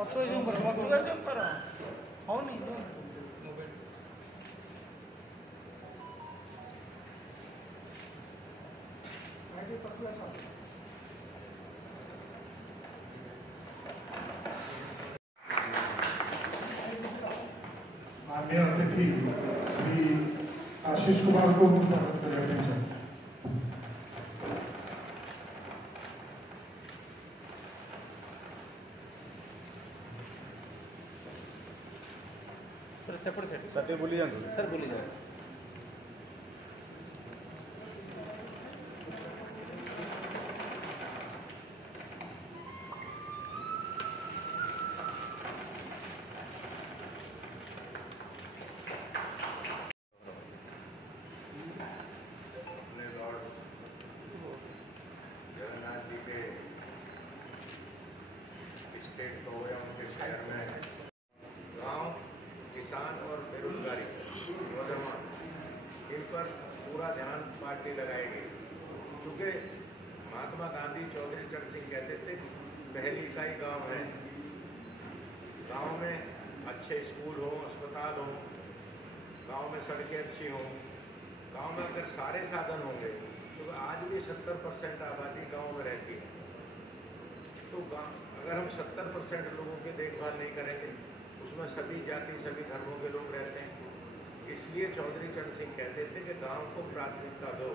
पत्थर जो पर मत जो पर हो नहीं जो आईडी पत्थर सा माननीय अतिथि श्री आशीष कुमार को स्वागत करने चाहिए। सर बोली जाए सर बोली जाए स्टेट को या उनके शहर में गांव, किसान और बेरोजगारी, नौजवान, इन पर पूरा ध्यान पार्टी लगाएगी। क्योंकि महात्मा गांधी चौधरी चरण सिंह कहते थे पहली इकाई गांव है। गांव में अच्छे स्कूल हो, अस्पताल हो, गांव में सड़कें अच्छी हों, गांव में अगर सारे साधन होंगे, तो आज भी 70% आबादी गांव में रहती है। तो अगर हम 70% लोगों की देखभाल नहीं करेंगे, उसमें सभी जाति सभी धर्मों के लोग रहते हैं। इसलिए चौधरी चरण सिंह कहते थे कि गांव को प्राथमिकता दो,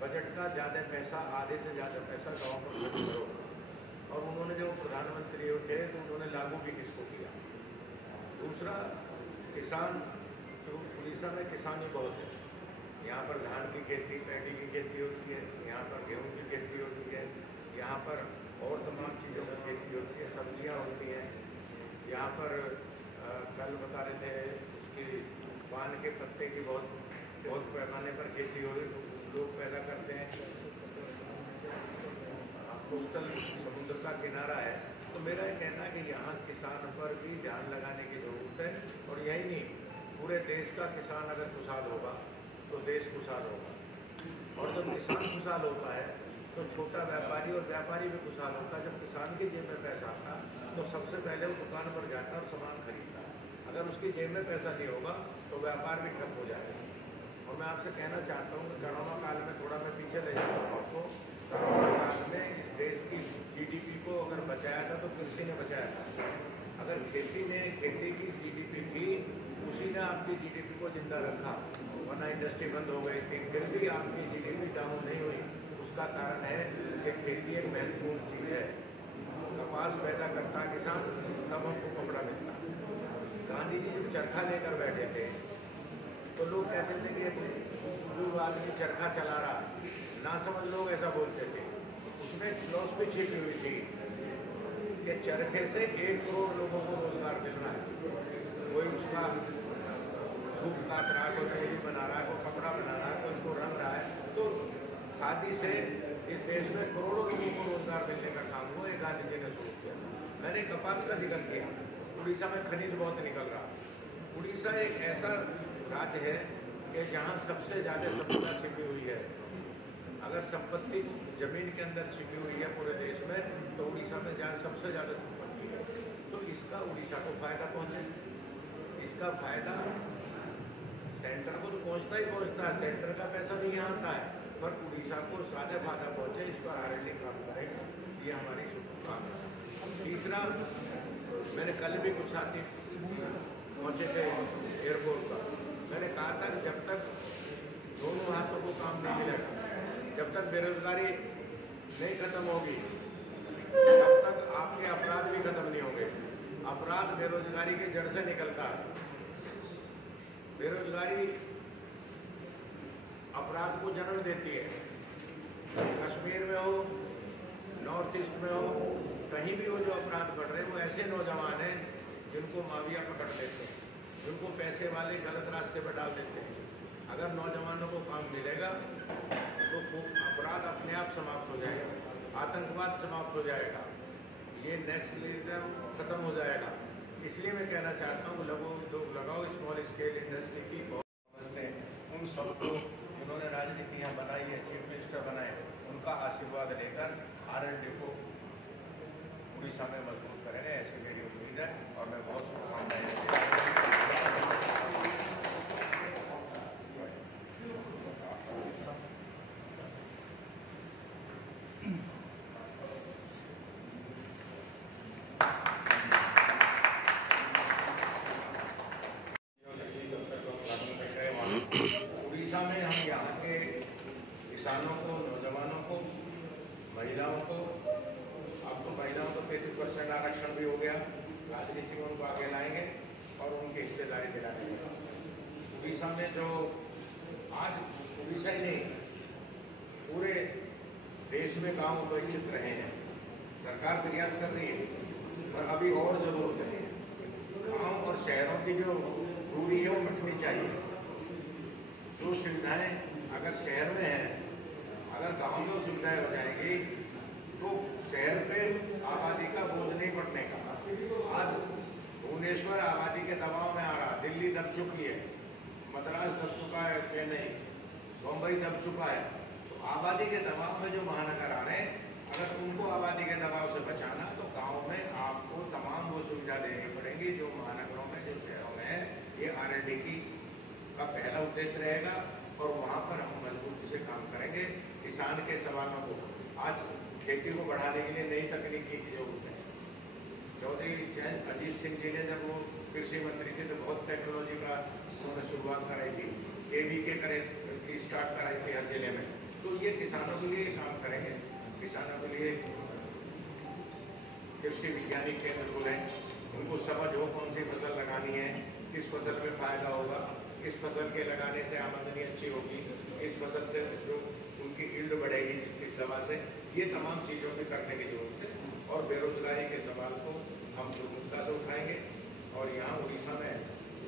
बजट का ज़्यादा पैसा, आधे से ज़्यादा पैसा गांव पर खर्च करो। और उन्होंने जब प्रधानमंत्री थे तो उन्होंने लागू भी किसको किया। दूसरा, किसान, तो उड़ीसा में किसानी बहुत है। यहाँ पर धान की खेती, पैडी की खेती होती है, यहाँ पर गेहूँ की खेती होती है, यहाँ पर और तमाम चीज़ों की खेती होती है, सब्जियाँ होती हैं। यहाँ पर कल बता रहे थे उसकी पान के पत्ते की बहुत पैमाने पर खेती हो रही, लोग पैदा करते हैं। कोस्टल समुद्र का किनारा है। तो मेरा ये कहना है कि यहाँ किसान पर भी ध्यान लगाने की ज़रूरत है। और यही नहीं, पूरे देश का किसान अगर खुशहाल होगा तो देश खुशहाल होगा। और जब किसान खुशहाल होता है तो छोटा व्यापारी और व्यापारी भी खुशहाल होता है। जब किसान की जेब में पैसा आता तो सबसे पहले वो दुकान पर जाता है और सामान खरीदता है। अगर उसकी जेब में पैसा नहीं होगा तो व्यापार भी ठप हो जाएगा। और मैं आपसे कहना चाहता हूँ कि कोरोना काल में, थोड़ा मैं पीछे ले जाता हूँ आपको, कोरोना काल में इस देश की GDP को अगर बचाया था तो कृषि ने बचाया था। अगर खेती की GDP थी, उसी ने आपकी GDP को जिंदा रखा, वरना इंडस्ट्री बंद हो गई थी, फिर भी आपकी GDP डाउन नहीं हुई। उसका कारण है कि खेती एक महत्वपूर्ण चीज़ है। कपास पैदा करता किसान, तब हमको कपड़ा मिलता। गांधी जी जब चरखा लेकर बैठे थे तो लोग कहते थे कि बुजुर्ग आदमी चरखा चला रहा, ना समझ लोग ऐसा बोलते थे। उसमें फिलॉसफी छिपी हुई थी कि चरखे से 1 करोड़ लोगों को रोजगार मिल रहा है। कोई उसका सूप काट रहा है, कोई चोली बना रहा है, कोई कपड़ा बना रहा है, कोई उसको रंग रहा है। तो खादी से इस देश में करोड़ों लोगों को रोजगार मिलने का काम हुआ, ये गांधी जी ने शुरू किया। मैंने कपास का जिक्र किया। उड़ीसा में खनिज बहुत निकल रहा। उड़ीसा एक ऐसा राज्य है कि जहाँ सबसे ज़्यादा संपदा छिपी हुई है। अगर संपत्ति जमीन के अंदर छिपी हुई है पूरे देश में, तो उड़ीसा में सबसे ज़्यादा संपत्ति है। तो इसका उड़ीसा को फायदा पहुँचे। इसका फायदा सेंटर को तो पहुँचता ही पहुँचता है, सेंटर का पैसा भी यहाँ आता है, पर उड़ीसा को ज़्यादा फायदा पहुँचे, इस पर R&D काम करेगा, ये हमारी शुभकामना है। तीसरा, मैंने कल भी कुछ साथी पहुँचे थे एयरपोर्ट पर, मैंने कहा था कि जब तक दोनों हाथों को काम नहीं मिलेगा, जब तक बेरोजगारी नहीं खत्म होगी, तब तक आपके अपराध भी खत्म नहीं होंगे। अपराध बेरोजगारी की जड़ से निकलता है। बेरोजगारी अपराध को जन्म देती है। कश्मीर में हो, नॉर्थ ईस्ट में हो, कहीं भी वो जो अपराध बढ़ रहे हैं, वो ऐसे नौजवान हैं जिनको माफिया पकड़ देते हैं, जिनको पैसे वाले गलत रास्ते पर डाल देते हैं। अगर नौजवानों को काम मिलेगा तो अपराध अपने आप समाप्त हो जाएगा, आतंकवाद समाप्त हो जाएगा, ये नेक्सलिज्म खत्म हो जाएगा। इसलिए मैं कहना चाहता हूँ लघु उद्योग लगाओ, स्मॉल स्केल इंडस्ट्री की बहुत समझते हैं। उन सबको जिन्होंने राजनीति यहाँ बनाई है, चीफ मिनिस्टर बनाए, उनका आशीर्वाद लेकर R&D को उड़ीसा में मजबूत करेंगे, ऐसी मेरी उम्मीद है और मैं बहुत शुभकामनाएं देता हूं। उड़ीसा में हम यहाँ के किसानों को, नौजवानों को, महिलाओं को, अब तो महिलाओं को 33% आरक्षण भी हो गया, राजनीति में उनको आगे लाएंगे और उनकी हिस्सेदारी दिलाएंगे। उड़ीसा में जो आज उड़ीसा ही नहीं पूरे देश में गांव उपस्थित रहे हैं, सरकार प्रयास कर रही है पर अभी और जरूरत है। गांव और शहरों की जो दूरी है वो मिटनी चाहिए। जो सुविधाएं अगर शहर में है, अगर गांव में सुविधाएं हो जाएंगी तो शहर पे आबादी का बोझ नहीं पड़ने का। आज भुवनेश्वर आबादी के दबाव में आ रहा, दिल्ली दब चुकी है, मद्रास दब चुका है, चेन्नई, मुंबई दब चुका है। तो आबादी के दबाव में जो महानगर आ रहे हैं, अगर उनको आबादी के दबाव से बचाना तो गाँव में आपको तमाम वो सुविधा देनी पड़ेगी जो महानगरों में, जो शहरों में है। ये R&D का पहला उद्देश्य रहेगा और वहाँ पर हम मजबूती से काम करेंगे। किसान के सवालों को, आज खेती को बढ़ाने के लिए नई तकनीकी की जरूरत है। चौधरी अजीत सिंह जी ने जब वो कृषि मंत्री थे तो बहुत टेक्नोलॉजी का उन्होंने शुरुआत कराई थी, KVK की स्टार्ट कराई थी हर जिले में। तो ये किसानों के लिए काम करेंगे, किसानों के लिए कृषि वैज्ञानिक केंद्र खुले, उनको समझ हो कौन सी फसल लगानी है, किस फसल में फायदा होगा, किस फसल के लगाने से आमदनी अच्छी होगी, किस फसल से जो उनकी यील्ड बढ़ेगी, किस दवा से, ये तमाम चीज़ों पे करने की जरूरत है। और बेरोजगारी के सवाल को हम प्रमुखता से उठाएंगे। और यहाँ उड़ीसा में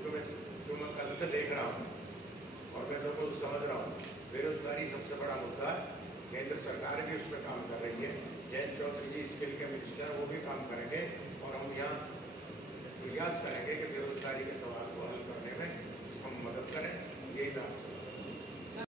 जो मैं कल से देख रहा हूँ और मैं लोगों को समझ रहा हूँ, बेरोजगारी सबसे बड़ा मुद्दा है। केंद्र सरकार भी उस पर काम कर रही है। जयंत चौधरी जी स्किल के मिनिस्टर, वो भी काम करेंगे और हम यहाँ प्रयास करेंगे कि बेरोजगारी के सवाल को हल करने में हम मदद करें। यही बात